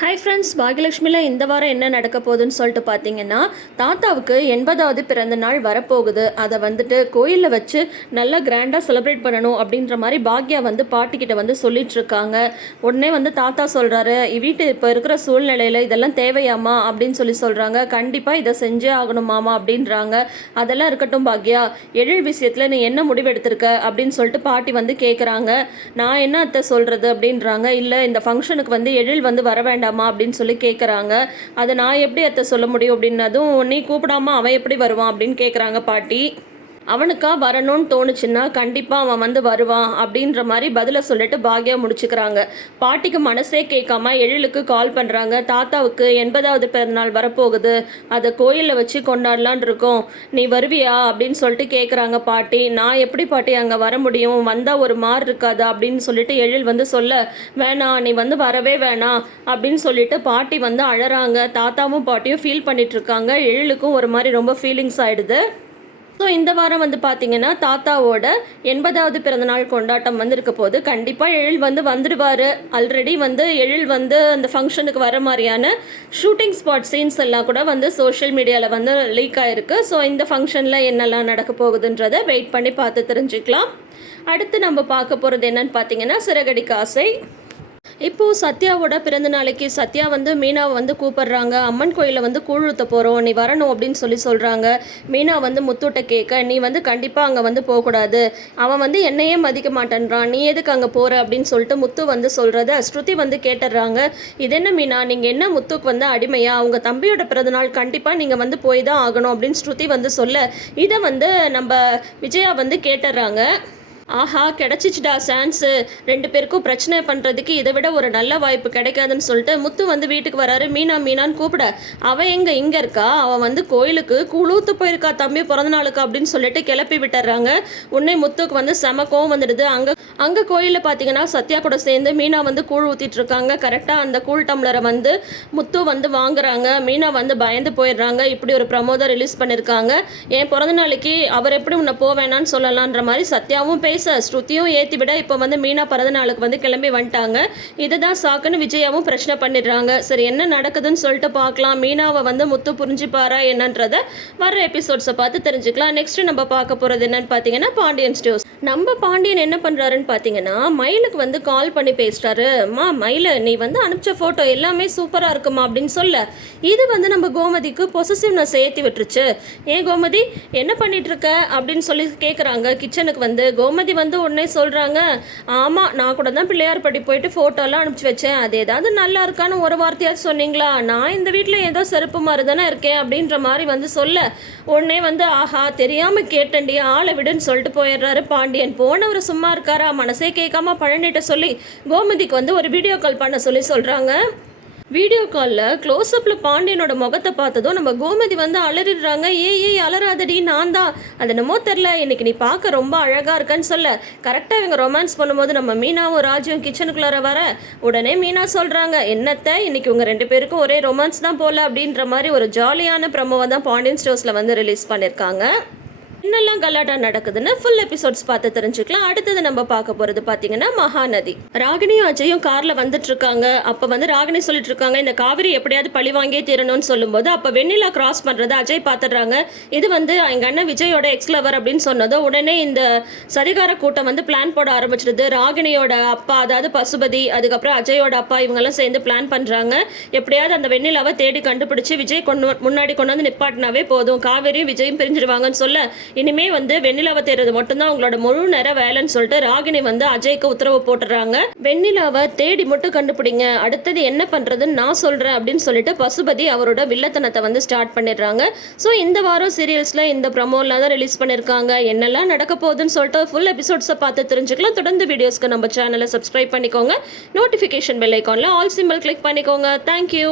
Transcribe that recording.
Hi friends பாகியலட்சுமியில் இந்த வாரம் என்ன நடக்க போகுதுன்னு சொல்லிட்டு பார்த்தீங்கன்னா தாத்தாவுக்கு எண்பதாவது பிறந்த நாள் வரப்போகுது. அதை வந்துட்டு கோயிலில் வச்சு நல்லா கிராண்டாக செலிப்ரேட் பண்ணணும் அப்படின்ற மாதிரி பாக்யா வந்து பாட்டிக்கிட்ட வந்து சொல்லிகிட்ருக்காங்க உடனே வந்து தாத்தா சொல்கிறாரு வீட்டு இப்போ இருக்கிற சூழ்நிலையில் இதெல்லாம் தேவையாமா? அப்படின்னு சொல்லி சொல்கிறாங்க கண்டிப்பாக இதை செஞ்சே ஆகணுமாமா அப்படின்றாங்க. அதெல்லாம் இருக்கட்டும் பாக்யா எழில் விஷயத்தில் நீ என்ன முடிவு எடுத்திருக்க? அப்படின்னு சொல்லிட்டு பாட்டி வந்து கேட்குறாங்க நான் என்ன அத்தை சொல்கிறது அப்படின்றாங்க. இல்லை இந்த ஃபங்க்ஷனுக்கு வந்து எழில் வந்து வர வேண்டாம். அப்படின்னு சொல்லி கேட்குறாங்க அதை நான் எப்படி அத்தை சொல்ல முடியும் அப்படின்னதும் நீ கூப்பிடாம அவன் எப்படி வருவான்? அப்படின்னு கேட்குறாங்க பாட்டி. அவனுக்கா வரணும்னு தோணுச்சுன்னா கண்டிப்பாக அவன் வந்து வருவான் அப்படின்ற மாதிரி பதிலை சொல்லிட்டு பாக்யா முடிச்சுக்கிறாங்க. பாட்டிக்கு மனசே கேட்காம எழிலுக்கு கால் பண்ணுறாங்க தாத்தாவுக்கு எண்பதாவது பிறந்தநாள் வரப்போகுது. அதை கோயிலில் வச்சு கொண்டாடலான் இருக்கோம். நீ வருவியா? அப்படின்னு சொல்லிட்டு கேட்குறாங்க பாட்டி. நான் எப்படி பாட்டி அங்கே வர முடியும்? வந்தால் ஒரு மாறு இருக்காது? அப்படின்னு சொல்லிட்டு எழில் வந்து சொல்ல வேணாம் நீ வந்து வரவே வேணாம் அப்படின்னு சொல்லிட்டு பாட்டி வந்து அழறாங்க. தாத்தாவும் பாட்டியும் ஃபீல் பண்ணிட்டு இருக்காங்க. எழிலுக்கும் ஒரு மாதிரி ரொம்ப ஃபீலிங்ஸ் ஆயிடுது. ஸோ இந்த வாரம் வந்து பார்த்தீங்கன்னா தாத்தாவோட எண்பதாவது பிறந்தநாள் கொண்டாட்டம் வந்து இருக்க போது கண்டிப்பாக எழில் வந்து வந்துடுவார். ஆல்ரெடி வந்து எழில் வந்து அந்த ஃபங்க்ஷனுக்கு வர மாதிரியான ஷூட்டிங் ஸ்பாட் சீன்ஸ் எல்லாம் கூட வந்து சோஷியல் மீடியாவில் வந்து லீக் ஆகிருக்கு ஸோ இந்த ஃபங்க்ஷனில் என்னெல்லாம் நடக்க போகுதுன்றதை வெயிட் பண்ணி பார்த்து தெரிஞ்சுக்கலாம். அடுத்து நம்ம பார்க்க போகிறது என்னன்னு பார்த்தீங்கன்னா சிறகடி ஆசை. இப்போது சத்யாவோட பிறந்த நாளைக்கு சத்யா வந்து மீனாவை வந்து கூப்பிடுறாங்க. அம்மன் கோயிலில் வந்து கூழுத்த போகிறோம் நீ வரணும் அப்படின்னு சொல்லி சொல்கிறாங்க மீனா வந்து முத்துட்ட கேட்க நீ வந்து கண்டிப்பாக அங்கே வந்து போகக்கூடாது. அவன் வந்து என்னையே மதிக்க மாட்டேன்றான். நீ எதுக்கு அங்கே போகிற அப்படின்னு சொல்லிட்டு முத்து வந்து சொல்கிறத ஸ்ருதி வந்து கேட்டுடுறாங்க. இது என்ன மீனா? நீங்கள் என்ன முத்துக்கு வந்து அடிமையா? அவங்க தம்பியோட பிறந்தநாள் கண்டிப்பாக நீங்கள் வந்து போய் தான் ஆகணும். அப்படின்னு ஸ்ருதி வந்து சொல்ல இதை வந்து நம்ம விஜயா வந்து கேட்டுடுறாங்க. ஆஹா கிடச்சிச்சுடா சான்ஸு. ரெண்டு பேருக்கும் பிரச்சனை பண்ணுறதுக்கு இதை விட ஒரு நல்ல வாய்ப்பு கிடைக்காதுன்னு சொல்லிட்டு முத்து வந்து வீட்டுக்கு வராரு. மீனா மீனான்னு கூப்பிட. அவள் எங்கே இங்கே இருக்கா? அவள் வந்து கோயிலுக்கு குளூத்து போயிருக்கா தம்பி பிறந்த நாளுக்கு அப்படின்னு சொல்லிட்டு கிளப்பி விட்டுறாங்க. உடனே முத்துக்கு வந்து செம கோவம் வந்துடுது. அங்கே அங்கே கோயிலில் பார்த்தீங்கன்னா சத்யா கூட சேர்ந்து மீனா வந்து கூழ் ஊற்றிட்டு இருக்காங்க கரெக்டாக அந்த கூழ் டம்ளரை வந்து முத்து வந்து வாங்குறாங்க. மீனா வந்து பயந்து போயிடுறாங்க. இப்படி ஒரு ப்ரமோதை ரிலீஸ் பண்ணியிருக்காங்க என் பிறந்த நாளைக்கு அவர் எப்படி உன்னை போவேணான்னு சொல்லலான்ற மாதிரி சத்யாவும் பேச ஸ்ருதியும் ஏற்றி விட இப்போ வந்து மீனா பிறந்த நாளுக்கு வந்து கிளம்பி வந்துட்டாங்க. இதுதான் சாக்குன்னு விஜயாவும் பிரச்சனை பண்ணிடுறாங்க. சரி என்ன நடக்குதுன்னு சொல்லிட்டு பார்க்கலாம். மீனாவை வந்து முத்து புரிஞ்சுப்பாரா என்னன்றத வர எபிசோட்ஸை பார்த்து தெரிஞ்சுக்கலாம். நெக்ஸ்ட் நம்ம பார்க்க போகிறது என்னன்னு பார்த்தீங்கன்னா பாண்டியன் ஸ்டோர்ஸ் நம்ம பாண்டியன் என்ன பண்ணுறாருன்னு பார்த்தீங்கன்னா மயிலுக்கு வந்து கால் பண்ணி பேசுகிறாரு அம்மா மயில நீ வந்து அனுப்பிச்ச ஃபோட்டோ எல்லாமே சூப்பராக இருக்குமா? அப்படின்னு சொல்ல. இது வந்து நம்ம கோமதிக்கு பொசசிவ்னஸ் ஏற்றி விட்டுருச்சு. ஏன் கோமதி என்ன பண்ணிட்டு இருக்க? அப்படின்னு சொல்லி கேட்குறாங்க கிச்சனுக்கு வந்து கோமதி வந்து உடனே சொல்கிறாங்க ஆமாம் நான் கூட தான் பிள்ளையார் படி போயிட்டு ஃபோட்டோலாம் அனுப்பிச்சி வச்சேன். அது ஏதாவது நல்லா இருக்கான்னு ஒரு வார்த்தையாவது சொன்னீங்களா? நான் இந்த வீட்டில் ஏதோ செருப்பு மாதிரி தானே இருக்கேன் அப்படின்ற மாதிரி வந்து சொல்ல உடனே வந்து ஆஹா தெரியாமல் கேட்டண்டி ஆளை விடுன்னு சொல்லிட்டு போயிடுறாரு பாண்டியன். போனவர் சும்மா இருக்காரா? மனசே கேட்காம பழனிட்ட சொல்லி கோமதிக்கு வந்து ஒரு வீடியோ கால் பண்ண சொல்லி சொல்கிறாங்க வீடியோ காலில் க்ளோஸ்அப்பில் பாண்டியனோட முகத்தை பார்த்ததும் நம்ம கோமதி வந்து அலறிடுறாங்க. ஏ ஏய் அலறாதடி நான் தான். அது என்னமோ தெரில இன்னைக்கு நீ பார்க்க ரொம்ப அழகாக இருக்கன்னு சொல்ல. கரெக்டாக இவங்க ரொமான்ஸ் பண்ணும்போது நம்ம மீனாவும் ராஜுவும் கிச்சனுக்குள்ளார வர உடனே மீனா சொல்கிறாங்க என்னத்த? இன்னைக்கு உங்கள் ரெண்டு பேருக்கும் ஒரே ரொமான்ஸ் தான் போல. அப்படின்ற மாதிரி ஒரு ஜாலியான ப்ரமோவை தான் பாண்டியன் ஸ்டோர்ஸில் வந்து ரிலீஸ் பண்ணியிருக்காங்க என்னெல்லாம் கலாட்டா நடக்குதுன்னு ஃபுல் எபிசோட்ஸ் பார்த்து தெரிஞ்சுக்கலாம். அடுத்தது நம்ம பார்க்க போகிறது பாத்தீங்கன்னா மகாநதி. ராகினியும் அஜயும் காரில் வந்துட்டு இருக்காங்க அப்போ வந்து ராகினி சொல்லிட்டு இருக்காங்க இந்த காவிரி எப்படியாவது பழி வாங்கியே தீரணும்னு சொல்லும்போது அப்போ வெண்ணிலா கிராஸ் பண்ணுறதை அஜய் பாத்துடுறாங்க இது வந்து எங்கள் அண்ணன் விஜயோட எக்ஸ் லவர் அப்படின்னு சொன்னதோ உடனே இந்த சதிகார கூட்டம் வந்து பிளான் போட ஆரம்பிச்சிடுது. ராகினியோட அப்பா அதாவது பசுபதி அதுக்கப்புறம் அஜயோட அப்பா இவங்கெல்லாம் சேர்ந்து பிளான் பண்ணுறாங்க எப்படியாவது அந்த வெண்ணிலாவை தேடி கண்டுபிடிச்சு விஜய் கொண்டு முன்னாடி கொண்டு வந்து நிப்பாட்டினாவே போதும். காவேரியும் விஜயும் பிரிஞ்சிருவாங்கன்னு சொல்ல இனிமே வந்து வெண்ணிலாவை தேடுறது மட்டும்தான் உங்களோட முழு நேர வேலைன்னு சொல்லிட்டு ராகினி வந்து அஜய்க்கு உத்தரவு போட்டுறாங்க வெண்ணிலாவை தேடி மட்டும் கண்டுபிடிங்க. அடுத்தது என்ன பண்றதுன்னு நான் சொல்றேன் அப்படின்னு சொல்லிட்டு பசுபதி அவரோட வில்லத்தனத்தை வந்து ஸ்டார்ட் பண்ணிடுறாங்க. ஸோ இந்த வாரம் சீரியல்ஸ்ல இந்த ப்ரமோலாம் தான் ரிலீஸ் பண்ணியிருக்காங்க என்னெல்லாம் நடக்க போகுதுன்னு சொல்லிட்டு ஃபுல் எபிசோட்ஸை பார்த்து தெரிஞ்சுக்கலாம். தொடர்ந்து வீடியோஸ்க்கு நம்ம சேனலை சப்ஸ்கிரைப் பண்ணிக்கோங்க. நோட்டிஃபிகேஷன் பெல் ஐக்கானில் ஆல் சிம்பிள் கிளிக் பண்ணிக்கோங்க. Thank you